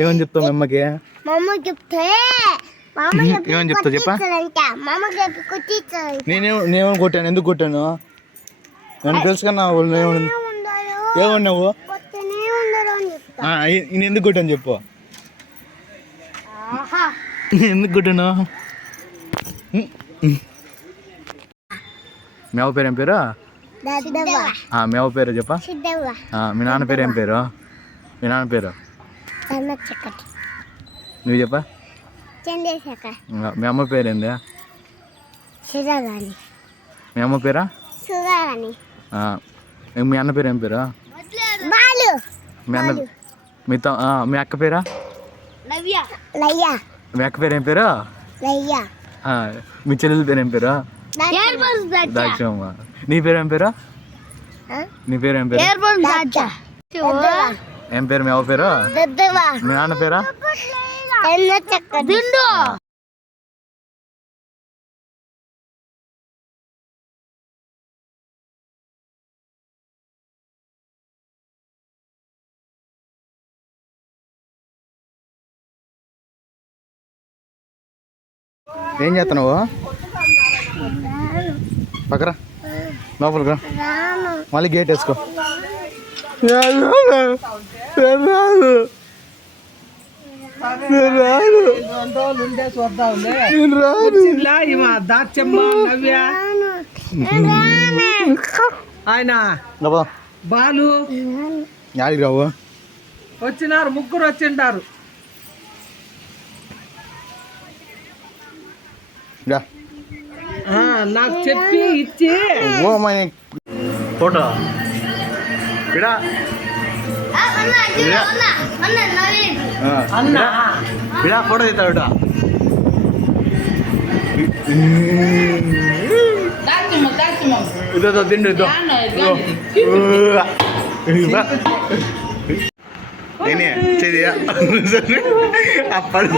ఏమని చెప్తావు మీ అమ్మకి? ఏమని చెప్తావు చెప్పా? నేనేమని కొట్టాను? ఎందుకు కొట్టాను? నన్ను తెలుసు కన్నా ఏమన్నావు? నేను ఎందుకు కొట్టాను చెప్పు? ఎందుకు కొట్టాను? మీ అవ్వ పేరు ఏం పేరు? మీ అవ్వ పేరు చెప్పా? మీ నాన్న పేరు ఏం పేరు? మీ నాన్న పేరు నువ్వు చెప్పా? మీ అమ్మ పేరు ఏంది? మీ అమ్మ పేరా? మీ అన్న పేరు ఏం పేరు? మీ అన్న మీ అక్క పేరా? మీ అక్క పేరు ఏం పేరు? మీ చెల్లెల పేరు ఏం పేరు? దాక్షమ్మ. నీ పేరు ఏం పేరు? నీ పేరు ఏం పేరు? ఏం పేరు మీ అవ్వ పేరు? మీ నాన్న పేరా? ఏం చేస్తున్నావు? పక్కరా లోపలికి మళ్ళీ గేట్ వేసుకో. ఆయన బాలు యాడికి రావు? వచ్చినారు, ముగ్గురు వచ్చింటారు. నాకు చెప్పి ఇచ్చి ఫోటో ఫోటో తీస్తాడు. ఇదో తిండి నేనే చెయ్యా అప్పుడు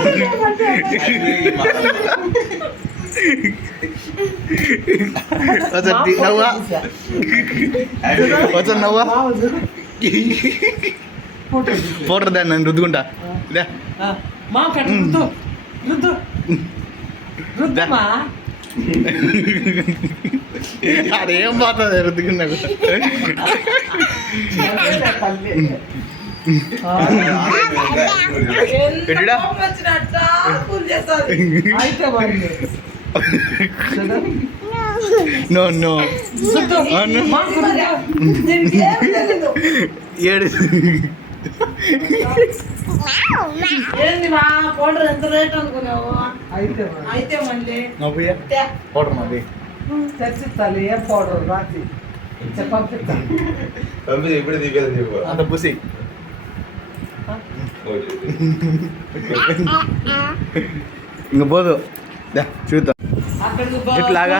నవ్వా వచ్చా నవ్వా ఫోటో దాన్ని నన్ను రుద్దుకుంటా. అదేం పోతుంది రుద్దుకున్నాకు. నో నో ఏడు పౌడర్ మాది చర్చిస్తాలి. ఏం పౌడర్ రాసి అంత పూసి ఇంక పోదు చూద్దాం ఇట్లాగా.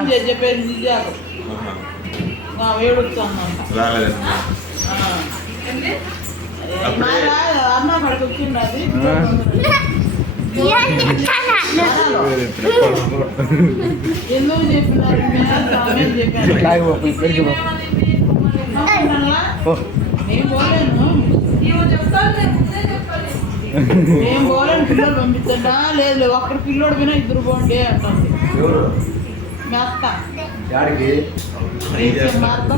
ఏం పోలేను, పిల్లలు పంపించండా? లేదు ఒక్కడి పిల్లోడు పోయినా ఇద్దరు పోండి అంటుంది మా అత్త. మా అత్త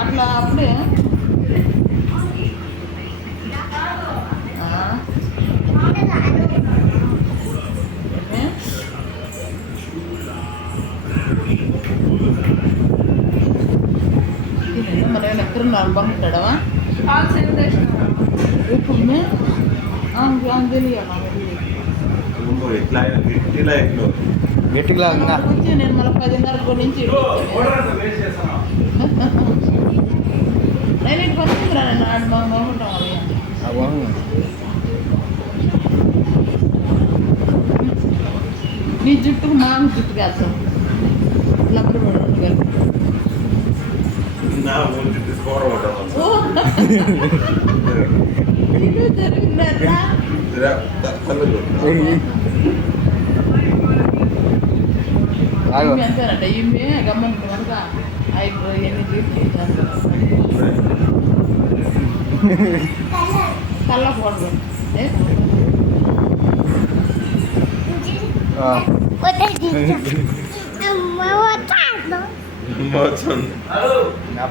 అట్లా అప్పుడే మరి ఎక్కడున్నారు పంపుతాడవా ఇప్పుడు గట్టిగా నేను మళ్ళీ 10:30 నుంచి నేను ఇటు పంపుతున్నా. నేను ఆడు బాగుంటాం నీ జుట్టుకు మామ జుట్టుకు వేస్తాం లబ్బడి పడు గారు. జరిగిందా అంతేనట. ఈమె గమ్మనుకుంటా ఐబ్రో ఇవన్నీ తీర్చేసాను కళ్ళ పౌడర్ నా